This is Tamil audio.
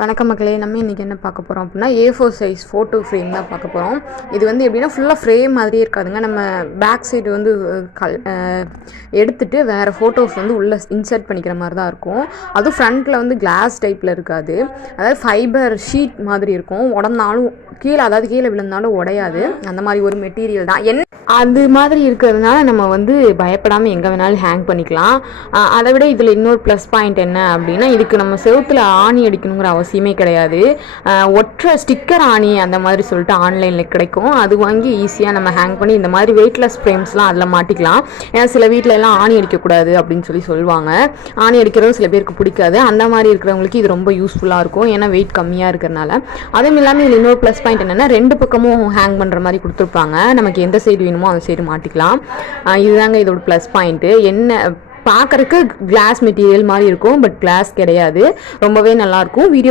வணக்கம் மக்களே, நம்ம இன்றைக்கி என்ன பார்க்க போகிறோம் அப்படின்னா A4 சைஸ் ஃபோட்டோ ஃப்ரேம் தான் பார்க்க போகிறோம். இது வந்து எப்படின்னா ஃபுல்லாக ஃப்ரேம் மாதிரியே இருக்காதுங்க. நம்ம பேக் சைடு வந்து எடுத்துகிட்டு வேறு ஃபோட்டோஸ் வந்து உள்ளே இன்சர்ட் பண்ணிக்கிற மாதிரி தான் இருக்கும். அதுவும் ஃப்ரண்ட்டில் வந்து கிளாஸ் டைப்பில் இருக்காது, அதாவது ஃபைபர் ஷீட் மாதிரி இருக்கும். உடந்தாலும் கீழே விழுந்தாலும் உடையாது, அந்த மாதிரி ஒரு மெட்டீரியல் தான். அது மாதிரி இருக்கிறதுனால நம்ம வந்து பயப்படாமல் எங்கே வேணாலும் ஹேங் பண்ணிக்கலாம். அதை விட இதில் இன்னொரு ப்ளஸ் பாயிண்ட் என்ன அப்படின்னா, இதுக்கு நம்ம செவுத்தில் ஆணி அடிக்கணுங்கிற அவசியமே கிடையாது. ஒற்றை ஸ்டிக்கர் ஆணி அந்த மாதிரி சொல்லிட்டு ஆன்லைனில் கிடைக்கும். அது வாங்கி ஈஸியாக நம்ம ஹேங் பண்ணி இந்த மாதிரி வெயிட்லெஸ் ஃப்ரேம்ஸ்லாம் அதில் மாட்டிக்கலாம். ஏன்னா சில வீட்டில் எல்லாம் ஆணி அடிக்கக்கூடாது அப்படின்னு சொல்லுவாங்க. ஆணி அடிக்கிறது சில பேருக்கு பிடிக்காது. அந்த மாதிரி இருக்கிறவங்களுக்கு இது ரொம்ப யூஸ்ஃபுல்லாக இருக்கும், ஏன்னா வெயிட் கம்மியாக இருக்கிறனால. அதுவும் இல்லாமல் இதில் இன்னொரு ப்ளஸ் பாயிண்ட் என்னென்னா, ரெண்டு பக்கமும் ஹேங் பண்ணுற மாதிரி கொடுத்துருப்பாங்க. நமக்கு எந்த சைடு வேணுமோ அந்த சைடு மாட்டிக்கலாம். இதுதாங்க இதோட ப்ளஸ் பாயிண்ட்டு. என்ன பார்க்குறதுக்கு கிளாஸ் மெட்டீரியல் மாதிரி இருக்கும், பட் கிளாஸ் கிடையாது. ரொம்பவே நல்லாயிருக்கும். வீடியோ